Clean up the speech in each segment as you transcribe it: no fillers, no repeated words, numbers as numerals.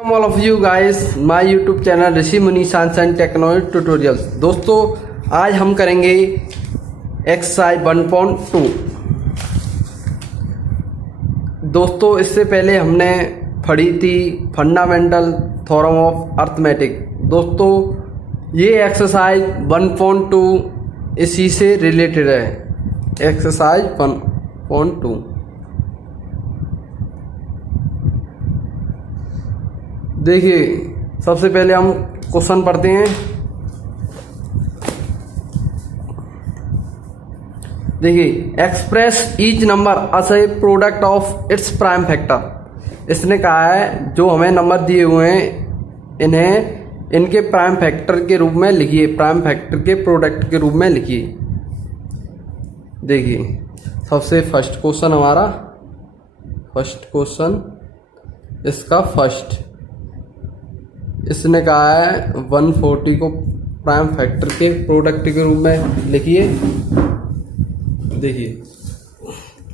Welcome all of you guys my YouTube channel Rishi Muni science and technology tutorials. दोस्तों आज हम करेंगे एक्सरसाइज 1.2। दोस्तों इससे पहले हमने पढ़ी थी फंडामेंटल थ्योरम ऑफ अर्थमेटिक। दोस्तों ये एक्सरसाइज 1.2 इसी से रिलेटेड है। एक्सरसाइज 1.2 देखिए, सबसे पहले हम क्वेश्चन पढ़ते हैं। देखिए, express each number as a product of its prime factor. इसने कहा है जो हमें नंबर दिए हुए हैं इन्हें इनके प्राइम फैक्टर के रूप में लिखिए, प्राइम फैक्टर के प्रोडक्ट के रूप में लिखिए। देखिए सबसे फर्स्ट क्वेश्चन हमारा, फर्स्ट क्वेश्चन इसका फर्स्ट, इसने कहा है 140 को प्राइम फैक्टर के प्रोडक्ट के रूप में लिखिए। देखिए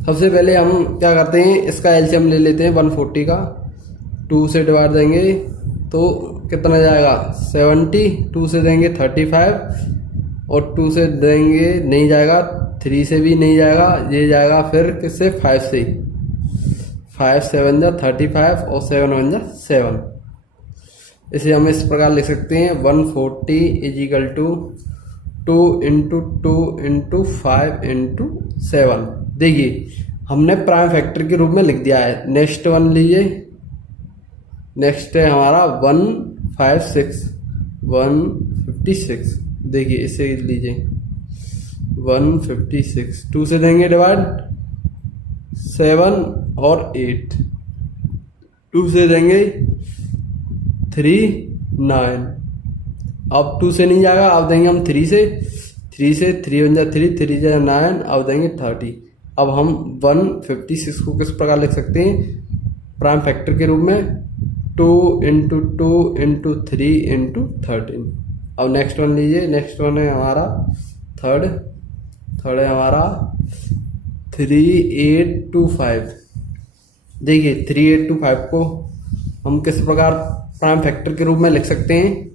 सबसे पहले हम क्या करते हैं, इसका एलसीएम ले लेते हैं 140 का। 2 से डिवाइड देंगे तो कितना जाएगा 70, 2 से देंगे 35 और 2 से देंगे नहीं जाएगा, 3 से भी नहीं जाएगा, ये जाएगा फिर किससे 5 से। 5 7 जा 35 और 7 1 जा 7। इसे हम इस प्रकार लिख सकते हैं 140 is equal to 2 into 2 into 5 into 7। देखिए हमने प्राइम फैक्टर के रूप में लिख दिया है। नेक्स्ट वन लीजिए, नेक्स्ट है हमारा 156। देखिए इसे लीजिए 156, 2 से देंगे डिवाइड 7 और 8, 2 से देंगे 3 9। अब 2 से नहीं जाएगा, अब देंगे हम 3 से 3 1 जा 3, 3 जा 9, अब देंगे 30। अब हम 156 को किस प्रकार लिख सकते हैं प्राइम फैक्टर के रूप में, 2 इंटू 2 इंटू 3 इंटू 13। अब नेक्स्ट वन लीजिए, नेक्स्ट वन है हमारा थर्ड है हमारा 3825। देखिए 3825 को हम किस प्रकार प्राइम फैक्टर के रूप में लिख सकते हैं।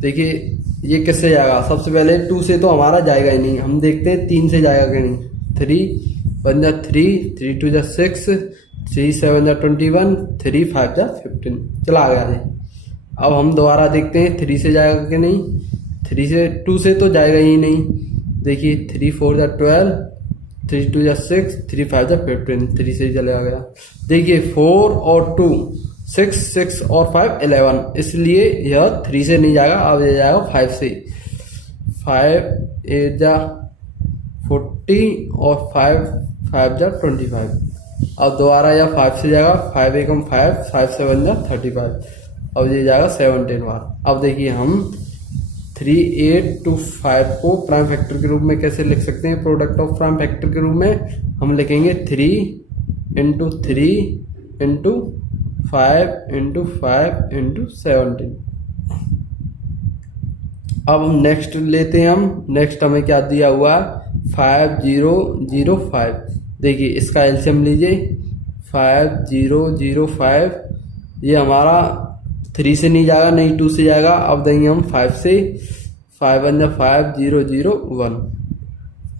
देखिए ये किससे जाएगा, सबसे पहले 2 से तो हमारा जाएगा ही नहीं, हम देखते हैं 3 से जाएगा कि नहीं। 3 1 जा 3, 3 2 जा 6, 3 7 जा 21, 3 5 जा 15। चला आ गया जी। अब हम दोबारा देखते हैं 3 से जाएगा कि नहीं। 2 से तो जाएगा ही नहीं। देखिए 3 4 जा 12, 3 2 जा 6, 3 5 जा 15, 3 से चला गया। देखिए 4 और 2 6 और 5 11, इसलिए यह 3 से नहीं जाएगा, अब ये जाएगा 5 से। 5 8 जा 40 और 5 जा 25। अब दोबारा यह 5 से जाएगा, 5 एकम 5, 5 7 जा 35। अब ये जाएगा 17 बार। अब देखिए हम 3825 को प्राइम फैक्टर के रूप में कैसे लिख सकते हैं, प्रोडक्ट ऑफ प्राइम फैक्टर के रूप में हम लिखेंगे 3 इंटू 3 इंटू 5 इंटू 5 इंटू 17। अब हम नेक्स्ट लेते हैं, हम नेक्स्ट हमें क्या दिया हुआ है 5005। देखिए इसका एलसीएम लीजिए 5005, ये हमारा 3 से नहीं जाएगा, नहीं 2 से जाएगा। अब देंगे हम 5 से, 5 1 जा 5 0 0 1।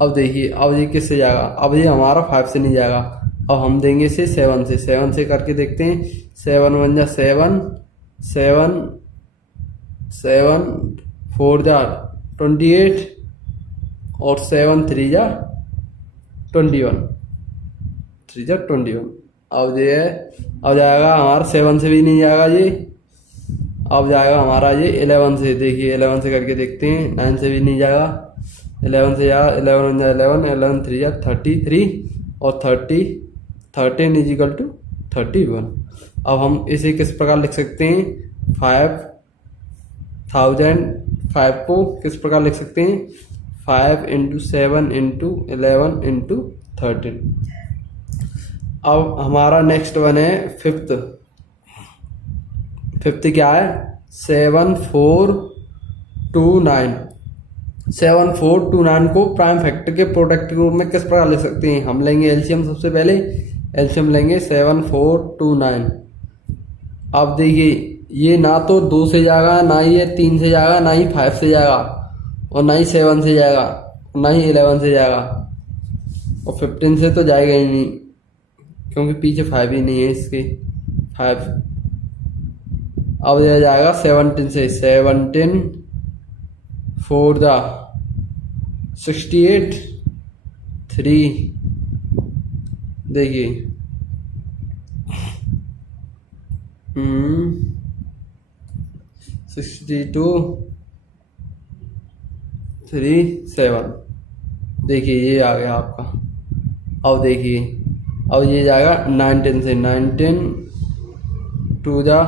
अब देखिए अब ये किससे जाएगा, अब ये हमारा 5 से नहीं जाएगा, अब हम देंगे इसे 7 से करके देखते हैं। 7 1 जा 7, 7 4 जा 28 और 7 3 जा 21, 3 जा 21। अब ये अब जाएगा हमारा 7 से भी नहीं जाएगा ये, अब जाएगा हमारा ये 11 से। देखिए 11 से करके देखते हैं, 9 से भी नहीं जाएगा, 11 से जाएगा, 11 1 जा 11, 11 3 जा 33 और 13 इज इक्वल टू 31। अब हम इसे किस प्रकार लिख सकते हैं, 5005 को किस प्रकार लिख सकते हैं, 5 इंटू 7 इंटू 11 इंटू 13। अब हमारा नेक्स्ट वन है फिफ्थ क्या है 7429। 7429 को प्राइम फैक्टर के प्रोडक्ट के रूप में किस प्रकार लिख सकते हैं, हम लेंगे एलसीएम। सबसे पहले एलसीएम लेंगे 7429। अब देखिए ये ना तो 2 से जाएगा, ना ही ये 3 से जाएगा, ना ही 5 से जाएगा, और ना ही 7 से जाएगा, ना ही 11 से जाएगा, और 15 से तो जाएगा ही नहीं क्योंकि पीछे 5 ही नहीं है इसके। 5 अब यह जाएगा 17 से। 17 4 द 68 3 देखिए 62 3 7 देखिए ये आ गया आपका। अब देखिए अब ये जाएगा 19 से। 19 2 जा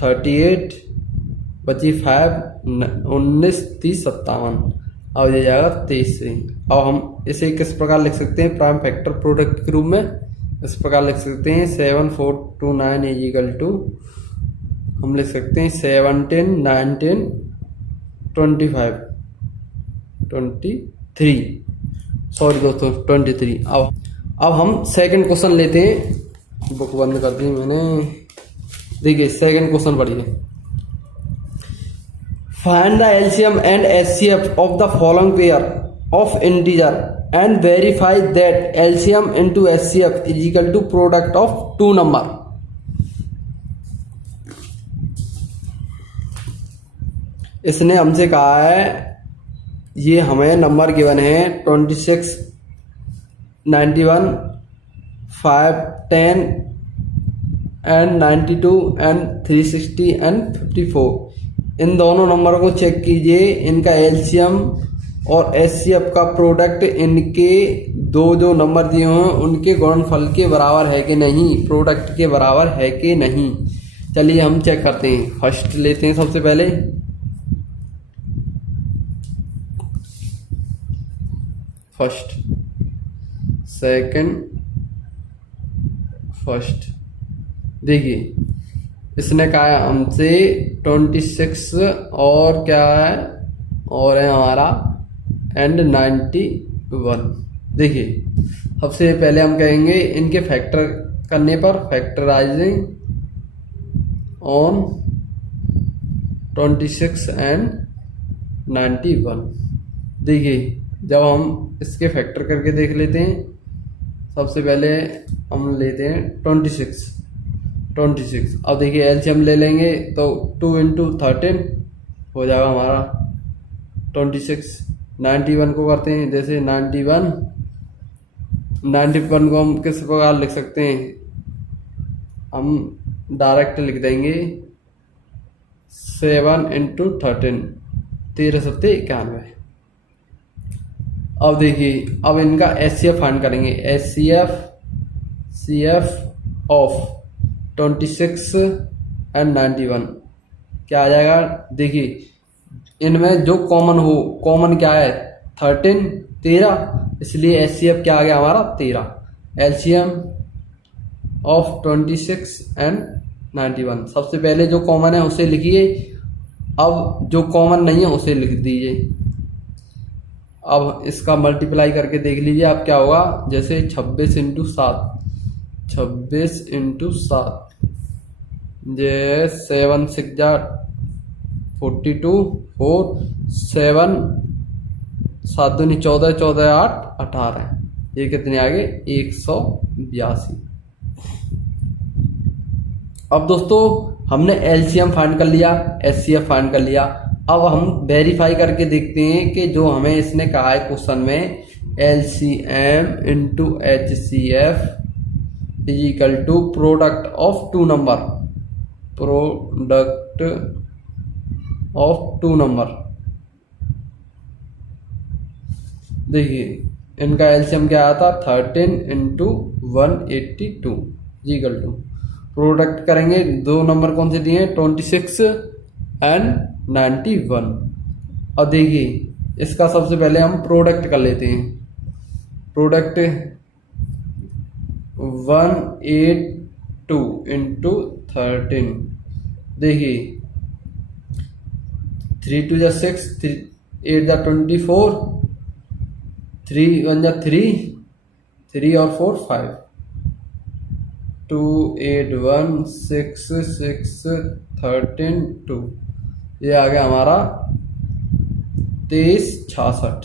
38 बची 5 19 30 57। अब ये जाएगा 23 से। अब हम इसे किस प्रकार लिख सकते हैं प्राइम फैक्टर प्रोडक्ट के रूप में? इस प्रकार लिख सकते हैं 7429 इज इक्वल टू, हम लिख सकते हैं 17 19 25 23, सॉरी दोस्तों 23। अब हम सेकंड क्वेश्चन लेते हैं। बुक बंद कर दी मैंने। देखिए सेकंड क्वेश्चन पढ़िए। Find the LCM and HCF of the following pair of integer and verify that LCM into HCF is equal to product of two number. इसने हमसे कहा है, ये हमें नंबर गिवन है 26 91 5 10 एंड 92 एंड 360 एंड 54। इन दोनों number को चेक कीजिए, इनका एलसीएम और एचसीएफ का प्रोडक्ट इनके दो जो नंबर दिए हुए हैं उनके गुणनफल के बराबर है कि नहीं, प्रोडक्ट के बराबर है कि नहीं। चलिए हम चेक करते हैं। फर्स्ट लेते हैं सबसे पहले। First second first. देखिए इसने कहा है हमसे 26 और क्या है, और है हमारा एंड 91। देखिए सबसे पहले हम कहेंगे इनके फैक्टर करने पर, फैक्टराइजिंग ऑन 26 एंड 91। देखिए जब हम इसके फैक्टर करके देख लेते हैं, सबसे पहले हम लेते हैं 26। अब देखिए एलसीएम ले लेंगे तो 2 इंटू 13 हो जाएगा हमारा 26। 91 को करते हैं, जैसे 91 को हम किस प्रकार लिख सकते हैं, हम डायरेक्ट लिख देंगे 7 इंटू 13 13 सत्ते 91। अब देखिए अब इनका एचसीएफ फाइंड करेंगे। एचसीएफ ऑफ 26 एंड 91 क्या आ जाएगा? देखिए इनमें जो कॉमन हो, कॉमन क्या है 13 13, इसलिए एचसीएफ क्या आ गया हमारा 13। एलसीएम ऑफ 26 एंड 91, सबसे पहले जो कॉमन है उसे लिखिए, अब जो कॉमन नहीं है उसे लिख दीजिए। अब इसका मल्टीप्लाई करके देख लीजिए आप क्या होगा, जैसे 26 इंटू 7 जे 7 6 जा 42 4 7 7 दूनी 14 14 8 18, ये कितने आगे 182। अब दोस्तों हमने एलसीएम फाइंड कर लिया, एचसीएफ फाइंड कर लिया। अब हम वेरीफाई करके देखते हैं कि जो हमें इसने कहा है क्वेश्चन में LCM into HCF is equal to product of two number, product of two number. देखिए इनका एलसीएम क्या आया था 13 इंटू 182 इक्वल टू, प्रोडक्ट करेंगे दो नंबर कौन से दिए हैं 26 एंड 91। और देखिए इसका सबसे पहले हम प्रोडक्ट कर लेते हैं। प्रोडक्ट 182 इंटू 13, देखिए 3 2 जा 6 8 जा 24 3 1 जा 3 3 और 4 5 2816613 2 ये आ गया हमारा 2366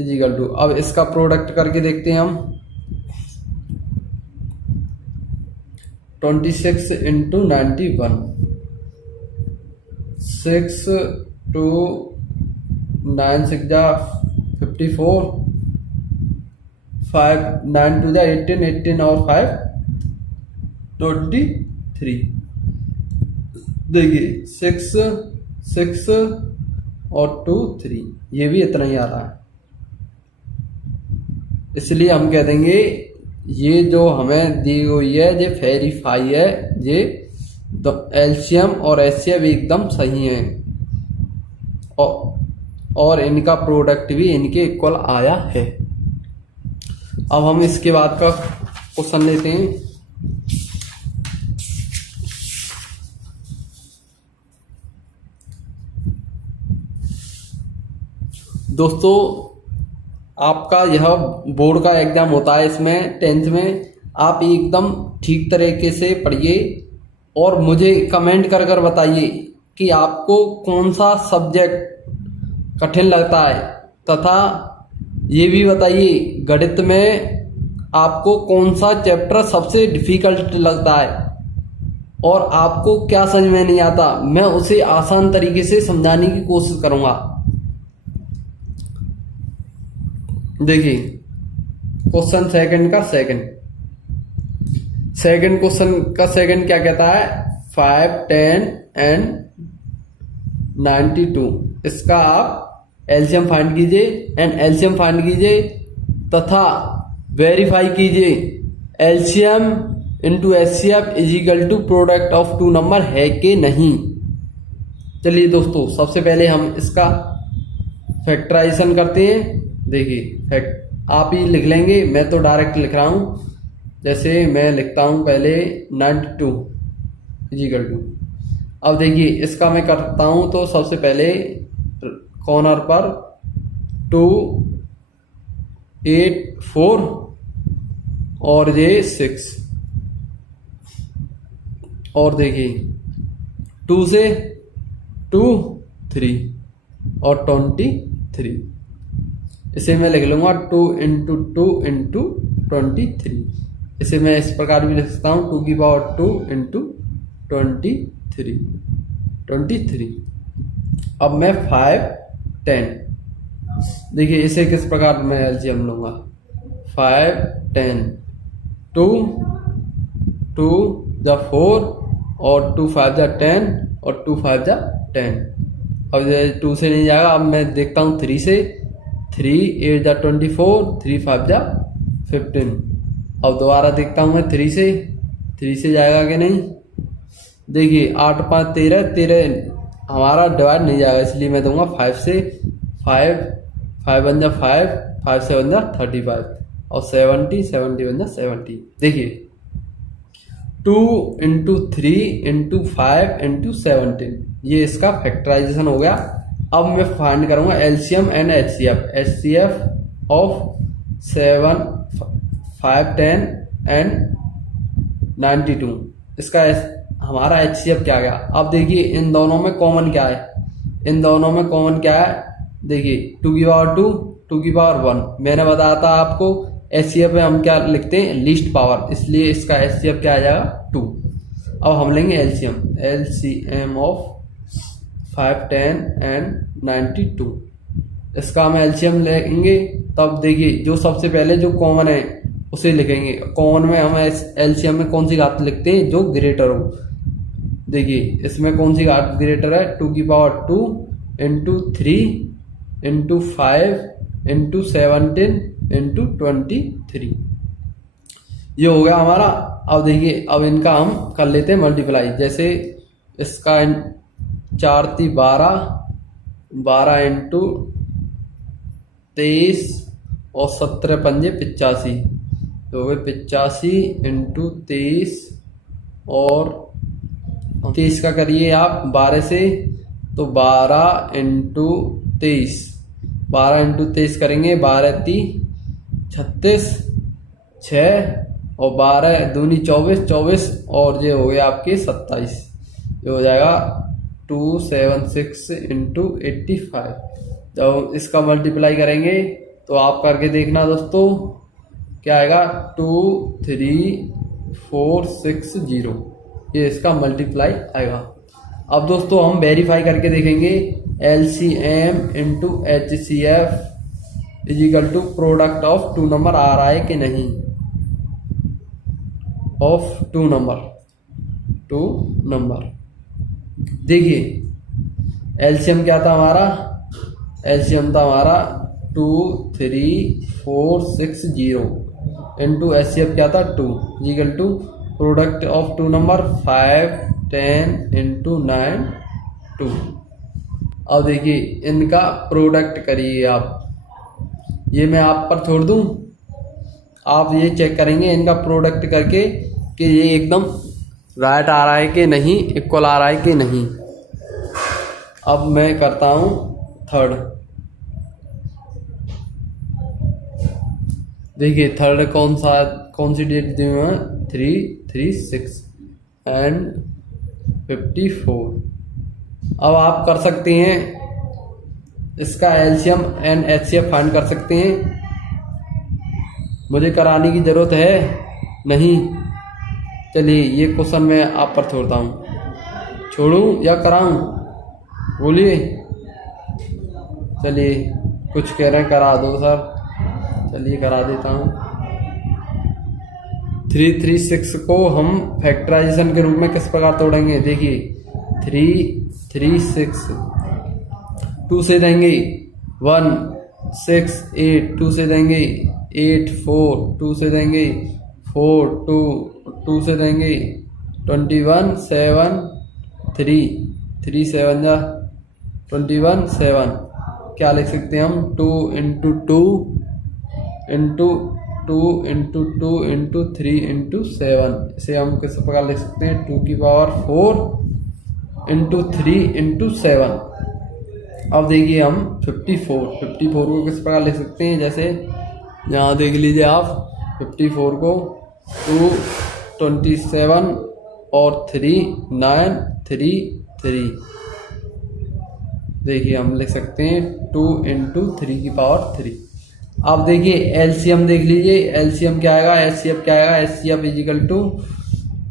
इजिकल टू। अब इसका प्रोडक्ट करके देखते हैं हम। 26 इंटू 91 6 2 9 6 जा 54 5 9 2 जा 18 18 और 5 23। देखिए 6 6 और 2 3 ये भी इतना ही आ रहा है। इसलिए हम कह देंगे ये जो हमें दी हुई है ये वेरीफाई है, ये एलसीएम और एचसीएफ एकदम सही है और इनका प्रोडक्ट भी इनके इक्वल आया है। अब हम इसके बाद का क्वेश्चन लेते हैं। दोस्तों आपका यह बोर्ड का एग्जाम होता है, इसमें 10th में आप एकदम ठीक तरीके से पढ़िए और मुझे कमेंट कर कर बताइए कि आपको कौन सा सब्जेक्ट कठिन लगता है, तथा ये भी बताइए गणित में आपको कौन सा चैप्टर सबसे डिफिकल्ट लगता है और आपको क्या समझ में नहीं आता, मैं उसे आसान तरीके से समझाने की कोशिश करूंगा। देखिए क्वेश्चन सेकंड का सेकंड क्वेश्चन का सेकंड क्या कहता है, 5 10 एंड 92 इसका आप एलसीएम फाइंड कीजिए एंड एलसीएम फाइंड कीजिए तथा वेरीफाई कीजिए LCM into HCF is equal to product of two number है कि नहीं। चलिए दोस्तों सबसे पहले हम इसका फैक्टराइजेशन करते हैं। देखिए आप ही लिख लेंगे, मैं तो डायरेक्ट लिख रहा हूं। जैसे मैं लिखता हूं पहले 92 इजिकल टू। अब देखिए इसका मैं करता हूं तो सबसे पहले कॉर्नर पर 2 8 4 और ये 6 और देखिए 2 से 2 3 और 23। इसे मैं लिख लूंगा 2 इंटू 2 इंटू 23। इसे मैं इस प्रकार भी लिख सकता हूँ 2 की पावर 2 इंटू 23। अब मैं 5 10 देखिए इसे किस प्रकार मैं एलसीएम लूंगा 5 10 2 2 जा 4 और 2 5 जा 10 और 2 5 जा 10। अब 2 से नहीं जाएगा, अब मैं देखता हूँ 3 से 3 8 जा 24 3 5 जा 15। अब दोबारा देखता हूँ मैं 3 से जाएगा कि नहीं। देखिए 8 5 13 हमारा डिवाइड नहीं जाएगा, इसलिए मैं दूंगा 5 से 5 5 1 जा 5 5 7 जा 35 और 70 70 1 जा 70। देखिए 2 इंटू 3 इंटू 5 इंटू 17 ये इसका फैक्टराइजेशन हो गया। अब मैं फाइंड करूंगा LCM and HCF of 7 5 10 and 92। इसका हमारा एचसीएफ क्या गया। अब देखिए इन दोनों में कॉमन क्या है, देखिए 2 की पावर 2 2 की पावर 1। मैंने बताया था आपको एचसीएफ में हम क्या लिखते हैं लीस्ट पावर, इसलिए इसका एचसीएफ क्या आ जाएगा 2। अब हम लेंगे एलसीएम ऑफ 5 10 एंड 92। इसका हम एलसीएम लेंगे, तब देखिए जो सबसे पहले जो कॉमन है उसे लिखेंगे। कॉमन में हम एलसीएम में कौन सी घात लिखते हैं जो ग्रेटर हो। देखिए इसमें कौन सी घात ग्रेटर है 2 की power 2 into 3 into 5 into 17 into 23। ये हो गया हमारा। अब देखिए अब इनका हम कर लेते हैं मल्टीप्लाई। जैसे इसका 4 × 12 इंटू 23 और 17 पंजे 85 तो वे 85 इंटू 23 और 23 का करिए आप 12 से तो 12 इंटू 23 करेंगे 12 × 3 = 36 6 और 12 दूनी 24, 24 और ये हो गया आपके 27। ये हो जाएगा 276 इंटू 85। जब इसका मल्टीप्लाई करेंगे तो आप करके देखना दोस्तों, क्या आएगा 23460, ये इसका मल्टीप्लाई आएगा। अब दोस्तों हम वेरीफाई करके देखेंगे LCM into HCF equal to product of two number आ रहा है कि नहीं, ऑफ टू नंबर। देखिए LCM क्या था हमारा, LCM था हमारा 23460 इंटू HCF क्या था 2 is equal to product of two number 5 10 into 9 2। अब देखिए इनका प्रोडक्ट करिए आप, ये मैं आप पर छोड़ दूं, आप ये चेक करेंगे इनका प्रोडक्ट करके कि ये एकदम राइट आ रहा है कि नहीं, इक्वल आ रहा है कि नहीं। अब मैं करता हूं थर्ड। देखिए थर्ड कौन सी डेट दी हुई है, 336 एंड 54। अब आप कर सकते हैं इसका LCM एंड HCF फाइंड कर सकते हैं। मुझे कराने की जरूरत है नहीं, चलिए ये क्वेश्चन मैं आप पर छोड़ता हूँ। छोड़ूं या कराऊं, बोलिए। चलिए कुछ कह रहे हैं करा दो सर, चलिए करा देता हूँ। 336 को हम फैक्टराइजेशन के रूप में किस प्रकार तोड़ेंगे, देखिए 336 2 से देंगे 1 6 8, 2 से देंगे 8 4, 2 से देंगे 4 2 से देंगे 21 7 3 3 7 जा 21 7। क्या लिख सकते हैं हम, 2 into 2 into 2 into 2 into 3 into 7। इसे हम किस प्रकार लिख सकते हैं, 2 की पावर 4 इंटू 3 इंटू 7। अब देखिए हम 54 को किस प्रकार लिख सकते हैं, जैसे यहाँ देख लीजिए आप 54 को 2 27 और 3 9 3 3। देखिए हम लिख सकते हैं 2 इंटू 3 की पावर 3। अब देखिए LCM देख लीजिए, LCM क्या आएगा, HCF क्या आएगा, HCF इजिकल टू,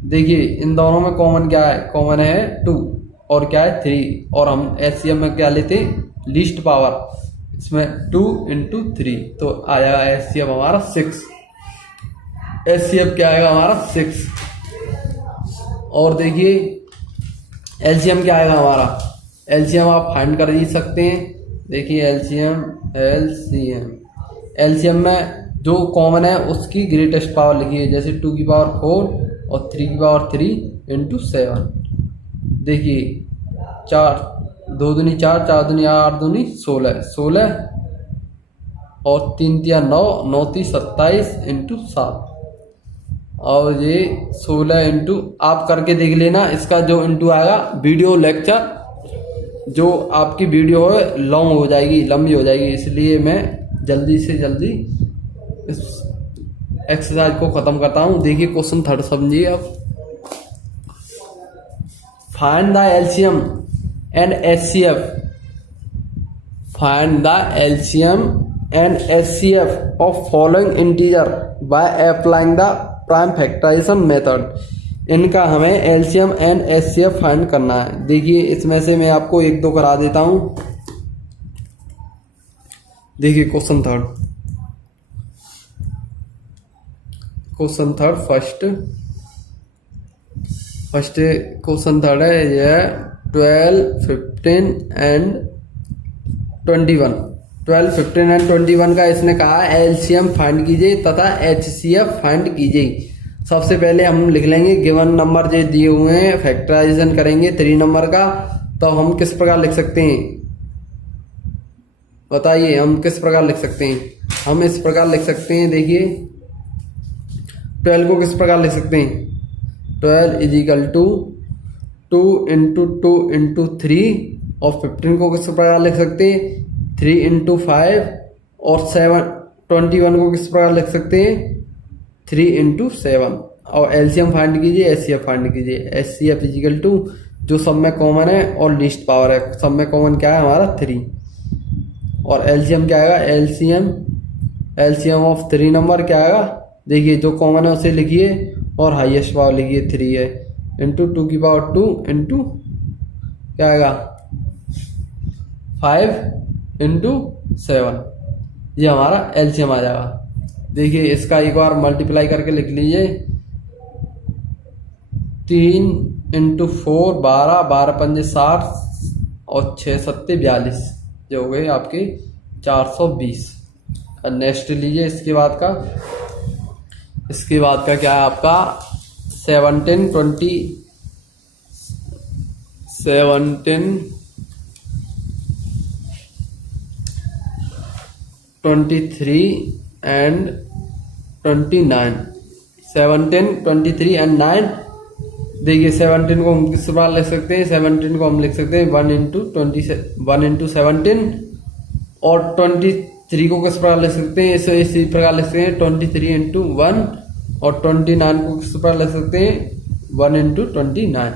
देखिए इन दोनों में कॉमन क्या है, कॉमन है 2 और क्या है 3, और हम HCF में क्या लेते हैं लीस्ट पावर, इसमें 2 इंटू 3 तो आएगा HCF हमारा 6। HCF क्या आएगा हमारा 6। और देखिए LCM क्या आएगा हमारा, LCM आप फाइंड कर ही सकते हैं। देखिए LCM में जो कॉमन है उसकी ग्रेटेस्ट पावर लिखिए, जैसे 2 की पावर 4 और 3 की पावर 3 इंटू 7। देखिए 4 2 दूनी 4 4 दूनी 8 दूनी 16 और 3 तिया 9 9 ती 27 इंटू 7। और ये 16 इंटू आप करके देख लेना, इसका जो इंटू आएगा वीडियो लेक्चर जो आपकी वीडियो है लॉन्ग हो जाएगी, लंबी हो जाएगी, इसलिए मैं जल्दी से जल्दी इस एक्सरसाइज को खत्म करता हूँ। देखिए क्वेश्चन थर्ड समझिए अब। Find the LCM and HCF, find the LCM and HCF of following integer by applying the prime factorization method. इनका हमें LCM एंड HCF फाइंड करना है। देखिए इसमें से मैं आपको 1-2 करा देता हूँ। देखिए question third first question third है, यह 12 15 एंड 21 12 15 एंड 21 का इसने कहा LCM फाइंड कीजिए तथा HCF फाइंड कीजिए। सबसे पहले हम लिख लेंगे गिवन नंबर जो दिए हुए हैं, फैक्टराइजेशन करेंगे 3 नंबर का, तो हम किस प्रकार लिख सकते हैं, बताइए हम किस प्रकार लिख सकते हैं। हम इस प्रकार लिख सकते हैं, देखिए 12 को किस प्रकार लिख सकते हैं, 12 इजिकल टू 2 इंटू 2 इंटू 3, और 15 को किस प्रकार लिख सकते हैं 3 इंटू 5, और 21 को किस प्रकार लिख सकते हैं 3 इंटू 7 और एलसीएम फाइंड कीजिए, एचसीएफ फाइंड कीजिए। एचसीएफ इजिकल टू जो सब में कॉमन है और लीस्ट पावर है, सब में कॉमन क्या है हमारा 3 और एलसीएम क्या आएगा, एलसीएम ऑफ 3 नंबर क्या आएगा, देखिए जो कॉमन है उसे लिखिए और हाईएस्ट पावर लिखिए 3 है इंटू 2 की पावर 2 इंटू क्या आएगा 5 इंटू 7, ये हमारा एलसीएम आ जाएगा। देखिए इसका एक बार मल्टीप्लाई करके लिख लीजिए, 3 इंटू 4 12, 12 पंजे 60 और 6 सत्ते 42, जो हो गए आपके 420। और नेक्स्ट लीजिए इसके बाद का क्या है आपका 17 23 एंड 29, 17 23 एंड 9। देखिए 17 को हम किस प्रकार लिख सकते हैं, 17 को हम लिख सकते हैं 1 इंटू 17 और 23 को किस प्रकार लिख सकते हैं, इसी प्रकार लिख सकते हैं 23 इंटू 1 और 29 को किस प्रकार लिख सकते हैं 1 इंटू 29।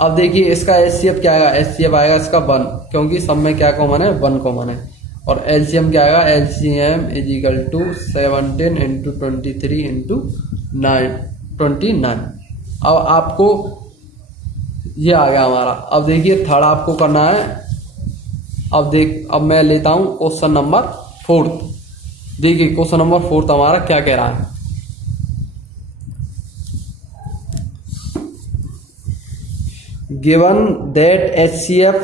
अब देखिए इसका एचसीएफ क्या आएगा, एचसीएफ आएगा इसका 1, क्योंकि सब में क्या कॉमन है 1 कॉमन है। और एलसीएम क्या आएगा, LCM is equal to 17 into 23 into 29। अब आपको ये आ गया हमारा। अब देखिए थर्ड आपको करना है। अब मैं लेता हूं क्वेश्चन नंबर 4। देखिए क्वेश्चन नंबर 4 हमारा क्या कह रहा है, given that HCF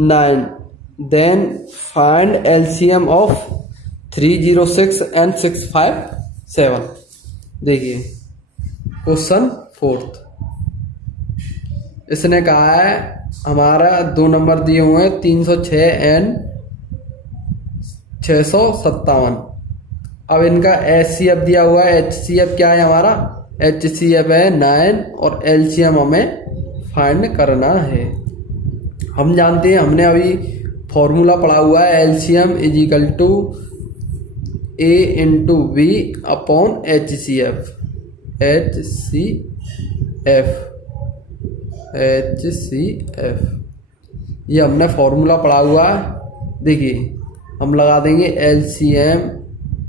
9 then find LCM of 306 and 657। देखिए क्वेश्चन 4 इसने कहा है हमारा 2 नंबर दिए हुए हैं 306 एंड 657। अब इनका HCF दिया हुआ है, HCF क्या है हमारा, HCF है 9 और LCM हमें फाइंड करना है। हम जानते हैं, हमने अभी फॉर्मूला पढ़ा हुआ है, LCM is equal to A into B upon HCF। ये हमने फॉर्मूला पढ़ा हुआ है। देखिए हम लगा देंगे एलसीएम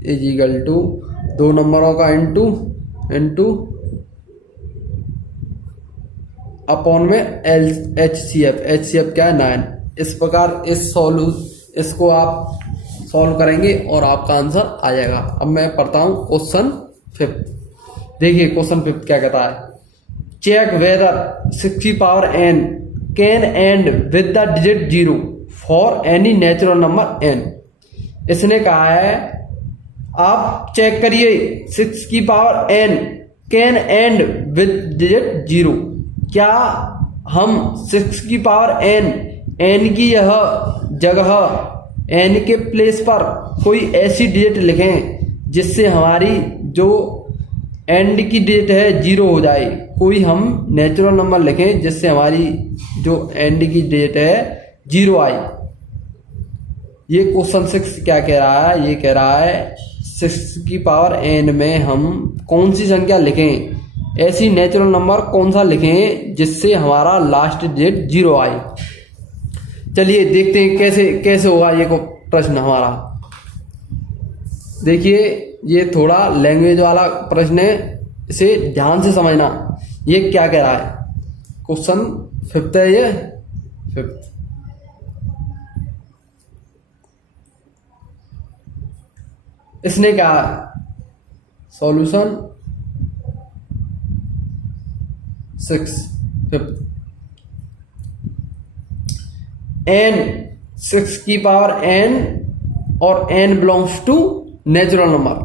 इज इक्वल टू 2 नंबरों का इंटू अपॉन में HCF क्या है 9। इस प्रकार इसको आप सॉल्व करेंगे और आपका आंसर आ जाएगा। अब मैं पढ़ता हूं क्वेश्चन 5। देखिए क्वेश्चन 5 क्या कहता है, चेक वेदर 6 की power n can and with the digit 0 for any natural number n। इसने कहा है आप चेक करिए 6 की power n can and with digit 0। क्या हम 6 की पावर n की यह जगह n के प्लेस पर कोई ऐसी डिजिट लिखें जिससे हमारी जो एंड की डिजिट है 0 हो जाए। कोई हम नेचुरल नंबर लिखें जिससे हमारी जो एंड की डिजिट है 0 आए। ये क्वेश्चन 6 क्या कह रहा है, ये कह रहा है 6 की पावर n में हम कौन सी संख्या लिखें, ऐसी नेचुरल नंबर कौन सा लिखें जिससे हमारा लास्ट डिजिट 0 आए। चलिए देखते हैं कैसे होगा ये को प्रश्न हमारा। देखिए ये थोड़ा लैंग्वेज वाला प्रश्न है, इसे ध्यान से समझना। ये क्या कह रहा है, क्वेश्चन 5 है ये 5। इसने कहा सॉल्यूशन 6 n 6 की पावर n और n belongs to natural number.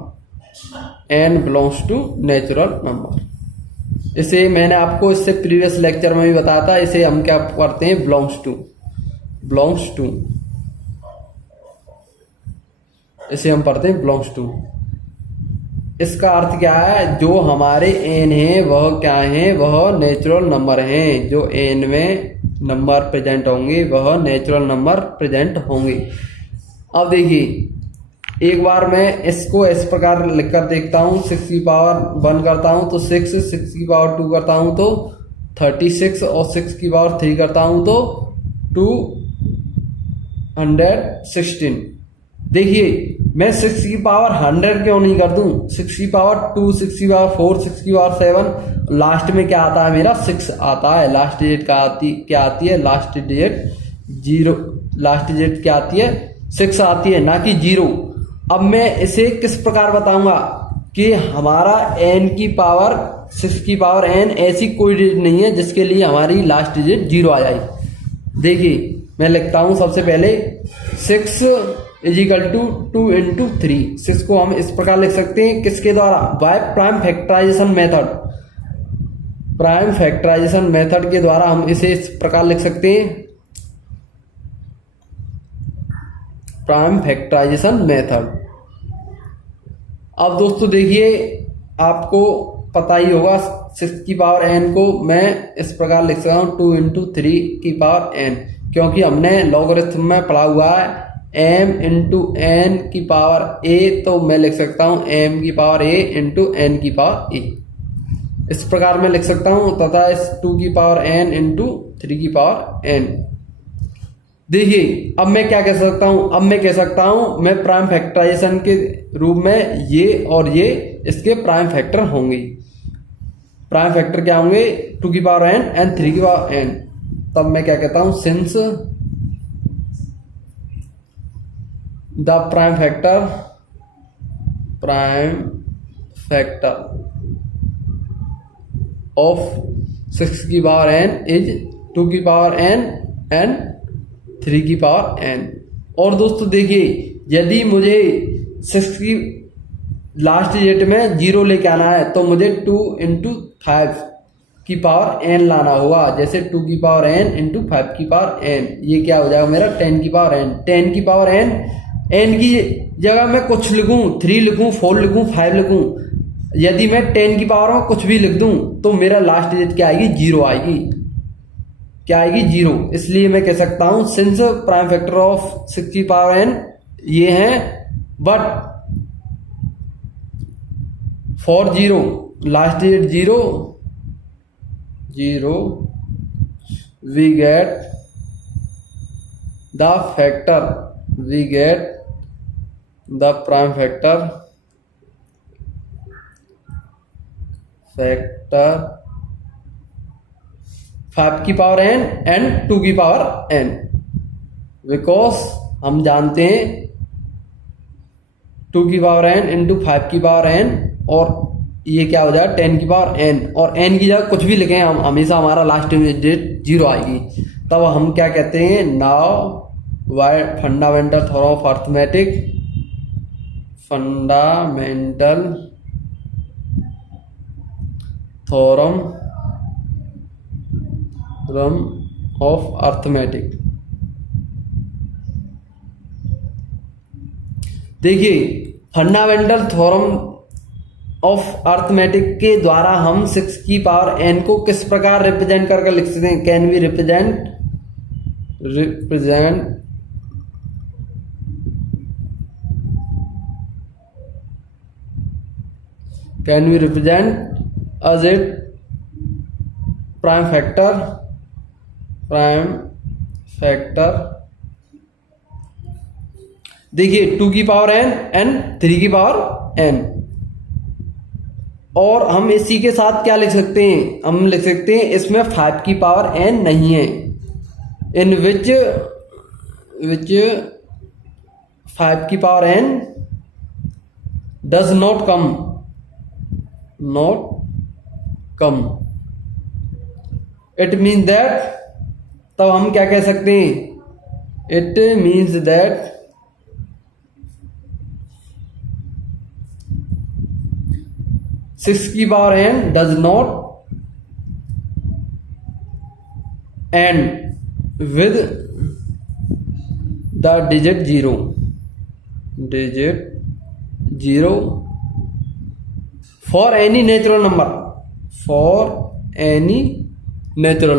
इसे मैंने आपको इससे प्रीवियस लेक्चर में भी बताया था। इसे हम क्या करते हैं, बिलोंग्स टू इसे हम पढ़ते हैं बिलोंग्स टू। इसका अर्थ क्या है, जो हमारे n है वह क्या है, वह नेचुरल नंबर हैं। जो n में नंबर प्रेजेंट होंगे वह नेचुरल नंबर प्रेजेंट होंगे। अब देखिए एक बार मैं इसको इस प्रकार लिख कर देखता हूँ, 6 की पावर 1 करता हूँ तो 6, 6 की पावर 2 करता हूँ तो 36 और 6 की पावर 3 करता हूँ तो 216। देखिए मैं 6 की पावर 100 क्यों नहीं कर दूं, 6 की पावर 2, 6 की पावर 4, 6 की पावर 7, लास्ट में क्या आता है मेरा 6 आता है। लास्ट डिजिट क्या आती है, लास्ट डिजिट 0, लास्ट डिजिट क्या आती है 6 आती है, ना कि 0। अब मैं इसे किस प्रकार बताऊंगा कि हमारा n की पावर 6 की पावर n ऐसी कोई डिजिट नहीं है जिसके लिए हमारी लास्ट डिजिट 0 आ जाए। देखिए मैं लिखता हूं सबसे पहले 6 इजिकल टू 2 इंटू 3। 6 को हम इस प्रकार लिख सकते हैं किसके द्वारा, by prime factorization method. Prime factorization method के द्वारा हम इसे इस प्रकार लिख सकते हैं, प्राइम फैक्टराइजेशन मेथड। अब दोस्तों देखिए आपको पता ही होगा 6 की पावर n को मैं इस प्रकार लिख सकता हूँ 2 इंटू 3 की पावर n, क्योंकि हमने लॉगरिथम में पढ़ा हुआ है m इंटू n की पावर a, तो मैं लिख सकता हूँ m की पावर a इंटू n की पावर a, इस प्रकार मैं लिख सकता हूँ, तथा इस 2 की पावर n इंटू 3 की पावर n। देखिए अब मैं क्या कह सकता हूं, अब मैं कह सकता हूं मैं प्राइम फैक्टराइजेशन के रूप में ये और ये इसके प्राइम फैक्टर होंगे। प्राइम फैक्टर क्या होंगे, 2 की पावर n एंड 3 की पावर n। तब मैं क्या कहता हूं, since the prime factor of 6 की पावर n इज 2 की पावर n एंड 3 की पावर n। और दोस्तों देखिए यदि मुझे 6 की लास्ट डिजिट में 0 लेके आना है तो मुझे 2 इंटू 5 की पावर n लाना होगा, जैसे 2 की पावर n इंटू 5 की पावर n, ये क्या हो जाएगा मेरा 10 की पावर n। 10 की पावर n, n की जगह मैं कुछ लिखूं, 3 लिखूं, 4 लिखूं, 5 लिखूं, यदि मैं 10 की पावर में कुछ भी लिख दूं तो मेरा लास्ट डिजिट क्या आएगी, 0 आएगी। क्या आएगी, 0। इसलिए मैं कह सकता हूं सिंस प्राइम फैक्टर ऑफ 6 की पावर n ये है, but for 0 last digit 0 we get the factor, we get the prime factor 5 की पावर n एंड 2 की पावर n, बिकॉज हम जानते हैं 2 की पावर n इंटू 5 की पावर n, और ये क्या हो जाएगा 10 की पावर n, और n की जगह कुछ भी लिखें हम हमेशा हमारा लास्ट डिजिट 0 आएगी। तब हम क्या कहते हैं, now why fundamental theorem of arithmetic, fundamental theorem of arithmetic. देखिए फंडामेंटल थ्योरम ऑफ अर्थमेटिक के द्वारा हम 6 की पावर n को किस प्रकार रिप्रेजेंट करके लिख सकते हैं, can we represent as it prime factor. देखिए 2 की पावर n एंड 3 की पावर n, और हम इसी के साथ क्या लिख सकते हैं, हम लिख सकते हैं इसमें 5 की पावर n नहीं है, इन विच 5 की power n does not come. It means that, तब हम क्या कह सकते हैं, इट मीन्स दैट 6 की power n does not end with the digit 0 for any natural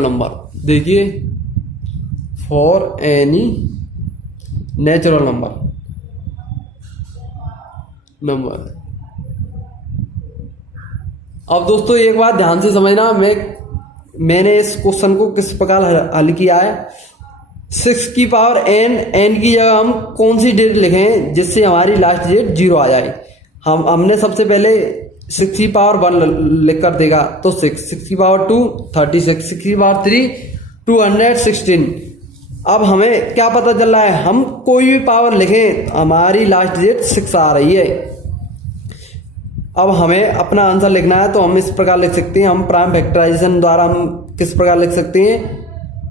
number, देखिए for any natural number, number. अब दोस्तों एक बात ध्यान से समझना, मैंने इस क्वेश्चन को किस प्रकार हल किया है। 6 की पावर n की जगह हम कौन सी डिजिट लिखें जिससे हमारी लास्ट डिजिट 0 आ जाए। हमने सबसे पहले 6 की पावर 1 लिख कर देगा तो 6 की पावर 2 36, 6 की पावर 3 216। अब हमें क्या पता चल रहा है, हम कोई भी पावर लिखें हमारी लास्ट डिजिट 6 आ रही है। अब हमें अपना आंसर लिखना है तो हम इस प्रकार लिख सकते हैं, हम प्राइम फैक्टराइजेशन द्वारा हम किस प्रकार लिख सकते हैं,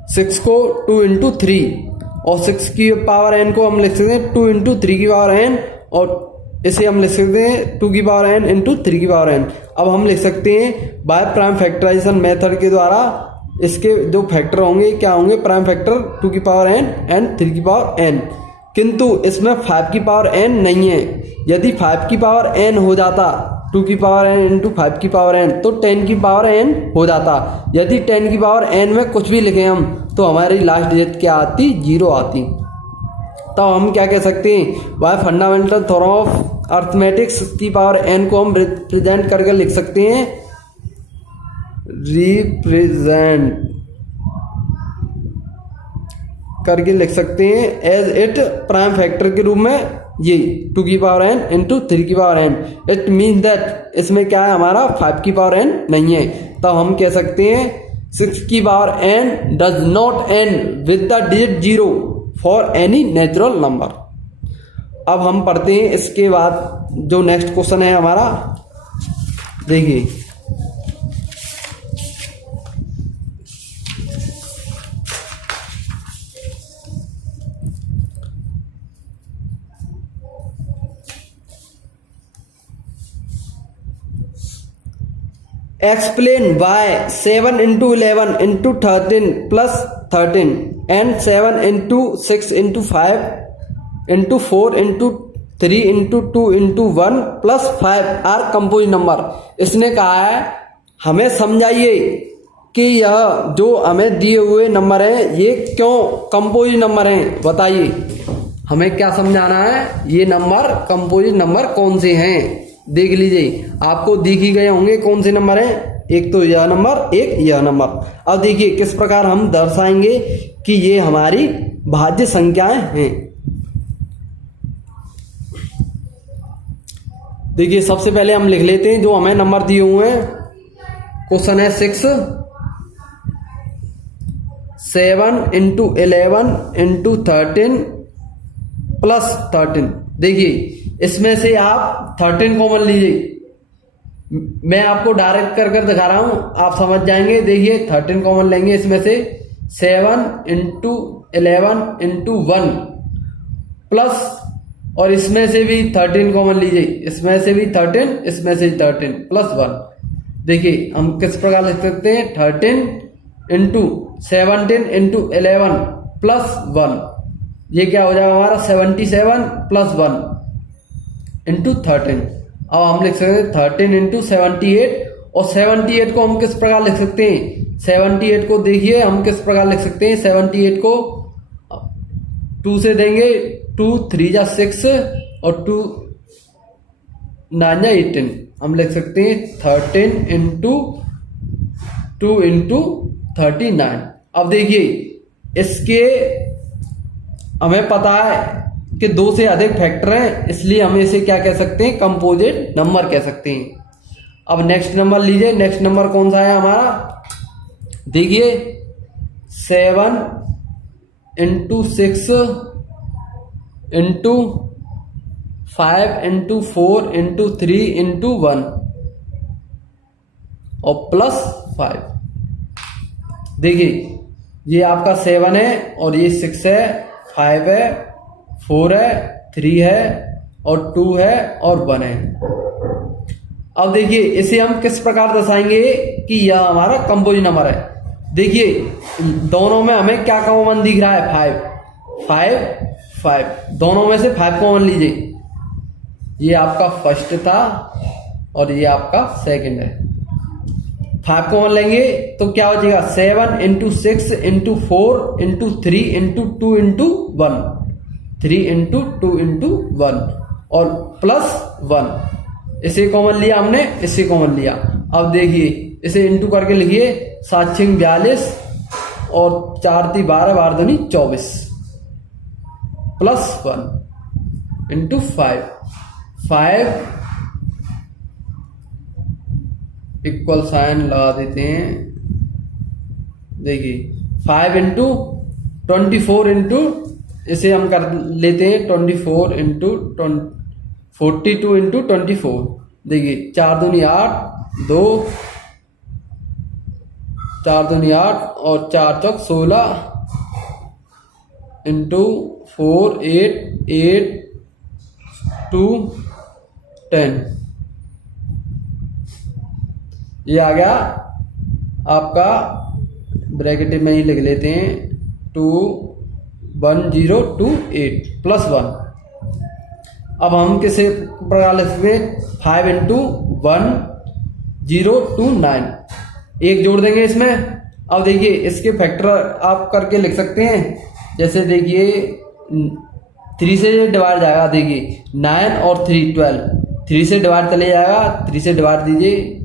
6 को 2 इंटू 3 और 6 की पावर n को हम लिख सकते हैं 2 इंटू 3 की पावर n और इसे हम लिख सकते हैं 2 की पावर n इंटू 3 की पावर n। अब हम लिख सकते हैं बाय प्राइम फैक्टराइजेशन मेथड के द्वारा इसके जो फैक्टर होंगे क्या होंगे, प्राइम फैक्टर 2 की पावर n एंड 3 की पावर n। किंतु इसमें 5 की पावर n नहीं है। यदि 5 की पावर n हो जाता 2 की पावर n इंटू 5 की पावर n तो 10 की पावर n हो जाता। यदि 10 की पावर n में कुछ भी लिखें हम तो हमारी लास्ट डिजिट क्या आती, 0 आती। तो हम क्या कह सकते हैं, bye fundamental theorem of arithmetics की पावर n को हम रिप्रेजेंट करके लिख सकते हैं, रिप्रेजेंट करके लिख सकते हैं एज इट प्राइम फैक्टर के रूप में ये 2 की पावर n इंटू 3 की power n। It mean that इसमें क्या है, हमारा 5 की पावर n नहीं है। तो हम कह सकते हैं 6 की power n does not end with the digit 0 for any natural number. अब हम पढ़ते हैं इसके बाद जो नेक्स्ट क्वेश्चन है हमारा, देखिए explain why 7 into 11 into 13 plus 13 and 7 into 6 into 5 into 4 into 3 into 2 into 1 plus 5 are composite number। इसने कहा है हमें समझाइए कि यह जो हमें दिए हुए नंबर हैं ये क्यों कंपोजिट नंबर हैं, बताइए। हमें क्या समझाना है, ये नंबर कंपोजिट नंबर कौन से हैं। देख लीजिए आपको दिख ही गए होंगे कौन से नंबर हैं, एक तो यह नंबर, एक यह नंबर। अब देखिए किस प्रकार हम दर्शाएंगे कि ये हमारी भाज्य संख्याएं हैं। देखिए सबसे पहले हम लिख लेते हैं जो हमें नंबर दिए हुए हैं। क्वेश्चन है 6 7 इंटू 11 इंटू 13 प्लस 13। देखिए इसमें से आप 13 कॉमन लीजिए, मैं आपको डायरेक्ट कर कर दिखा रहा हूं, आप समझ जाएंगे। देखिए 13 कॉमन लेंगे इसमें से, 7 इंटू 11 इंटू 1 प्लस, और इसमें से भी 13 कॉमन लीजिए, इसमें से भी 13, इसमें से 13 प्लस 1। देखिए हम किस प्रकार लिख सकते हैं, 13 इंटू 17 इंटू 11 प्लस 1, ये क्या हो जाएगा हमारा 77 प्लस 1 इंटू 13। अब हम लिख सकते हैं 13 इंटू 78, और 78 को हम किस प्रकार लिख सकते हैं, 78 को देखिए हम किस प्रकार लिख सकते हैं, 78 को 2 से देंगे, 2 3 जा 6 और 2 9 जा 18। हम लिख सकते हैं 13 इंटू 2 इंटू 39। अब देखिए इसके हमें पता है कि 2 से अधिक फैक्टर हैं, इसलिए हम इसे क्या कह सकते हैं, कंपोजिट नंबर कह सकते हैं। अब नेक्स्ट नंबर लीजिए, नेक्स्ट नंबर कौन सा है हमारा, देखिए 7 into 6 into 5 into 4 into 3 into 1 और प्लस 5। देखिए ये आपका 7 है और ये 6 है, 5 है, 4 है, 3 है और 2 है और 1 है। अब देखिए इसे हम किस प्रकार दर्शाएंगे कि यह हमारा कंपोजिट नंबर है। देखिए दोनों में हमें क्या कॉमन दिख रहा है, 5 5, दोनों में से 5 कॉमन लीजिए। ये आपका फर्स्ट था और ये आपका सेकंड है। 5 कॉमन लेंगे तो क्या हो जाएगा, 7 into 6 into 4 into 3 into 2 into 1, 3 into 2 into 1 और +1, इसे कॉमन लिया हमने, इसे कॉमन लिया। अब देखिए इसे इंटू करके लिखिए, 7 6 42 और 4 3 12 12 दूनी 24 +1 इंटू 5 इक्वल साइन लगा देते हैं। देखिए 5 इंटू 24 इंटू, इसे हम कर लेते हैं 24 इंटू 42 इंटू 24। देखिए 4 दूनी 8 2 4 दूनी 8 और 4 चौक 16 इंटू 4 8 8 2 10। ये आ गया आपका, ब्रैकेट में ही लिख लेते हैं 21028 +1। अब हम किसे प्रकार लिख सकते हैं, 5 इंटू 1029, एक जोड़ देंगे इसमें। अब देखिए इसके फैक्टर आप करके लिख सकते हैं, जैसे देखिए 3 से डिवाइड जाएगा, देखिए 9 और 3 12, 3 से डिवाइड चले जाएगा, 3 से डिवाइड दीजिए,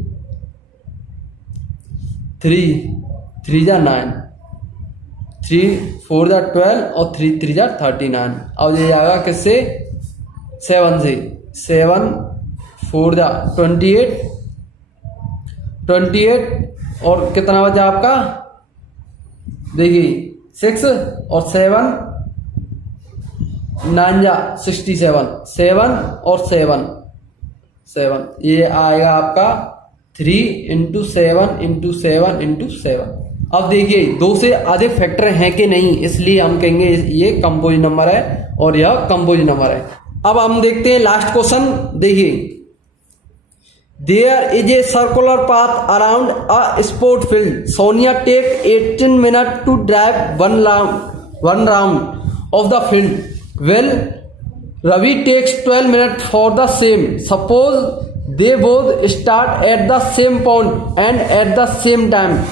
3 3 जा 9, 3 4 जा 12 और 3 3 जा 39। अब ये जाएगा किससे, 7 से, 7 4 जा 28 और कितना बचा आपका, देखिए 6 और 7 9 जा 67, 7 और 7, ये आएगा आपका 3 इंटू 7 इंटू 7 इंटू 7। अब देखिए 2 से अधिक फैक्टर हैं कि नहीं, इसलिए हम कहेंगे ये कंपोजिट नंबर है और यह कंपोजिट नंबर है। अब हम देखते हैं लास्ट क्वेश्चन। देखिए there is a circular path around a sport field, Sonia take 18 minute to drive one round of the field, well Ravi takes 12 minutes for the same. Suppose they both start at the same point and at the same time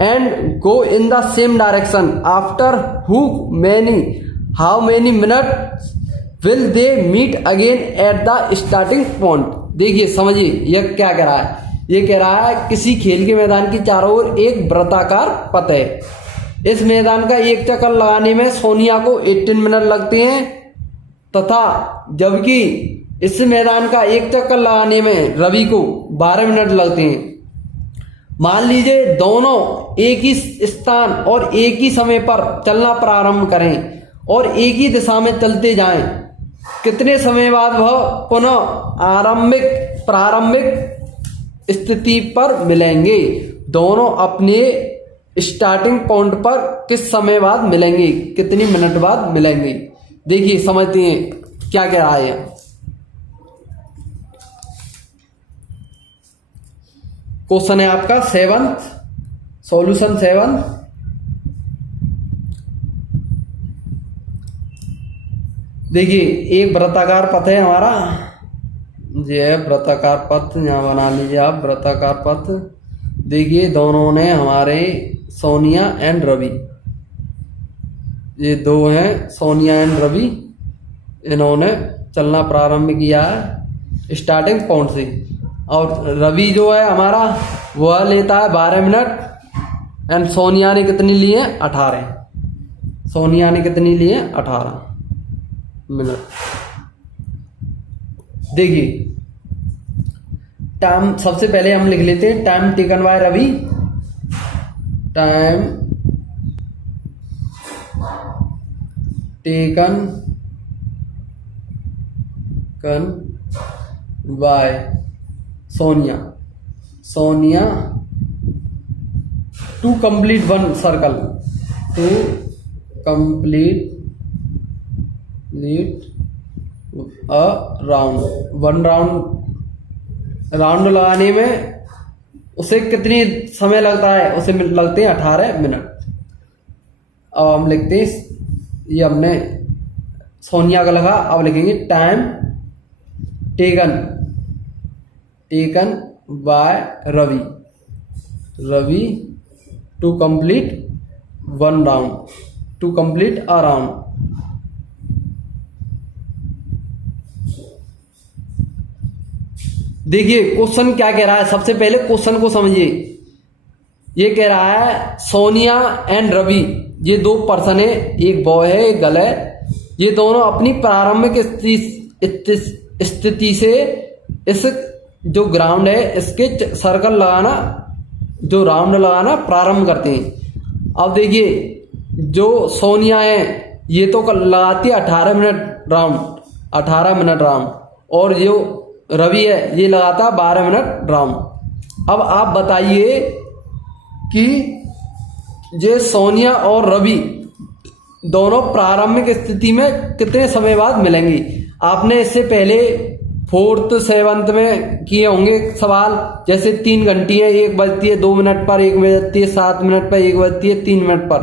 and go in the same direction. After how many minutes will they meet again at the starting point? देखिए समझिए यह क्या कह रहा है, ये कह रहा है किसी खेल के मैदान की चारों ओर एक वृत्ताकार पथ है। इस मैदान का एक चक्कर लगाने में सोनिया को 18 मिनट लगते हैं तथा जबकि इस मैदान का एक चक्कर लगाने में रवि को 12 मिनट लगते हैं। मान लीजिए दोनों एक ही स्थान और एक ही समय पर चलना प्रारंभ करें और एक ही दिशा में चलते जाएं, कितने समय बाद वह पुनः प्रारंभिक स्थिति पर मिलेंगे? दोनों अपने स्टार्टिंग पॉइंट पर किस समय बाद मिलेंगे, कितनी मिनट बाद मिलेंगे? देखिए समझते हैं क्या कह रहा है। क्वेश्चन है आपका 7th, सॉल्यूशन 7। देखिए एक वृत्ताकार पथ है हमारा, ये वृत्ताकार पथ यहाँ बना लीजिए आप, वृत्ताकार पथ। देखिए दोनों ने हमारे सोनिया एंड रवि, ये दो हैं सोनिया एंड रवि, इन्होंने चलना प्रारंभ किया है स्टार्टिंग पॉइंट से। और रवि जो है हमारा वह लेता है 12 मिनट एंड सोनिया ने कितनी ली है 18, सोनिया ने कितनी ली है 18 मिनट। देखिए टाइम सबसे पहले हम लिख लेते हैं, time taken by Ravi, time taken by Sonia to complete one circle, to complete a round, one round लगाने में उसे कितनी समय लगता है, उसे लगते हैं 18 मिनट। अब हम लिखते हैं, ये हमने सोनिया का लगा, अब लिखेंगे time taken by Ravi to complete one round, to complete a round. देखिए क्वेश्चन क्या कह रहा है, सबसे पहले क्वेश्चन को समझिए। ये कह रहा है सोनिया एंड रवि, ये दो पर्सन है, एक बॉय है एक गर्ल है, ये दोनों अपनी प्रारंभिक स्थिति से इस जो ग्राउंड है इसके सर्कल लगाना, जो राउंड लगाना प्रारंभ करते हैं। अब देखिए जो सोनिया है ये तो लगाती है 18 मिनट राउंड, और जो रवि है ये लगाता 12 मिनट राउंड। अब आप बताइए कि ये सोनिया और रवि दोनों प्रारंभिक स्थिति में कितने समय बाद मिलेंगी। आपने इससे पहले 4th 7th में किए होंगे सवाल, जैसे 3 घंटी है, 1 बजती है 2 मिनट पर, 1 बजती है 7 मिनट पर, 1 बजती है 3 मिनट पर,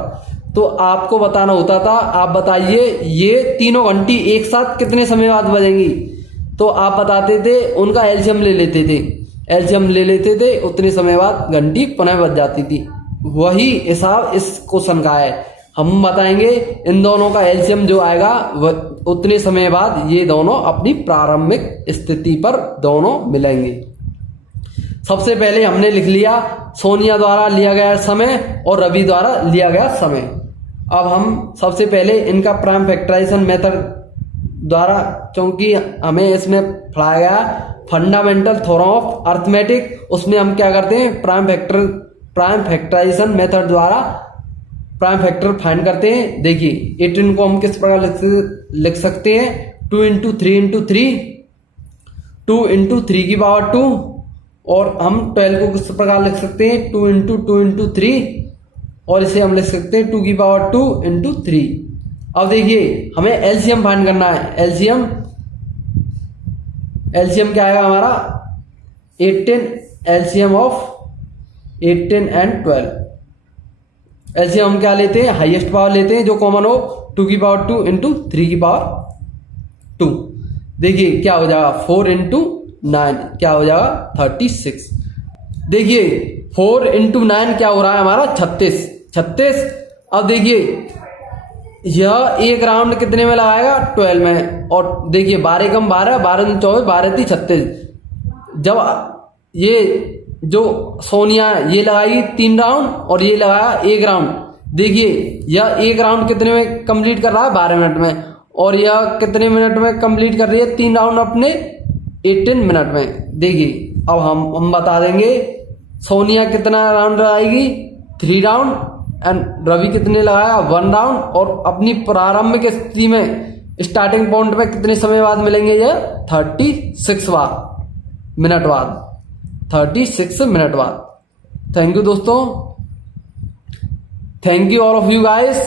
तो आपको बताना होता था आप बताइए ये तीनों घंटी एक साथ कितने समय बाद बजेंगी। तो आप बताते थे, उनका एलसीएम ले लेते थे, उतने समय बाद घंटी पुनः बज जाती थी। वही हिसाब इस क्वेश्चन का है। हम बताएंगे इन दोनों का एलसीएम जो आएगा उतने समय बाद ये दोनों अपनी प्रारंभिक स्थिति पर दोनों मिलेंगे। सबसे पहले हमने लिख लिया सोनिया द्वारा लिया गया समय और रवि द्वारा लिया गया समय। अब हम सबसे पहले इनका प्राइम फैक्टराइजेशन मेथड द्वारा, क्योंकि हमें इसमें पढ़ाया गया फंडामेंटल थ्योरम ऑफ अर्थमेटिक, उसमें हम क्या करते हैं प्राइम फैक्टराइजेशन मेथड द्वारा प्राइम फैक्टर फाइंड करते हैं। देखिए 18 को हम किस प्रकार लिख सकते हैं, 2 × 3 × 3, 2 × 3 की पावर 2, और हम 12 को किस प्रकार लिख सकते हैं, 2 × 2 × 3, और इसे हम लिख सकते हैं 2 की पावर 2 × 3। अब देखिए हमें एलसीएम फाइंड करना है। एलसीएम क्या आएगा हमारा 18, एलसीएम ऑफ 18 एंड 12। एलसीएम हम क्या लेते हैं, हाईएस्ट पावर लेते हैं जो कॉमन हो, 2 की पावर 2 × 3 की पावर 2। देखिए क्या हो जाएगा 4 × 9 क्या हो जाएगा 36। देखिए 4 × 9 क्या हो रहा है हमारा 36। अब देखिए यह एक राउंड कितने में लगाएगा 12 में, और देखिए 12 कम 12, 12 × 24, 12 × 36। जब ये जो सोनिया ये लगाई 3 राउंड और ये लगाया 1 राउंड, देखिए यह 1 राउंड कितने में कंप्लीट कर रहा है 12 मिनट में, और यह कितने मिनट में कंप्लीट कर रही है 3 राउंड अपने 18 मिनट में। देखिए अब हम बता देंगे सोनिया कितना राउंड लगाएगी 3 राउंड, एंड रवि कितने लगाया 1 राउंड, और अपनी प्रारंभिक स्थिति में स्टार्टिंग पॉइंट में कितने समय बाद मिलेंगे, ये 36 मिनट बाद। थैंक यू दोस्तों, thank you all of you guys.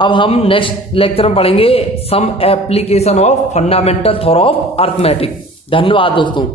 अब हम नेक्स्ट लेक्चर में पढ़ेंगे some application of fundamental theorem of arithmetic. धन्यवाद दोस्तों।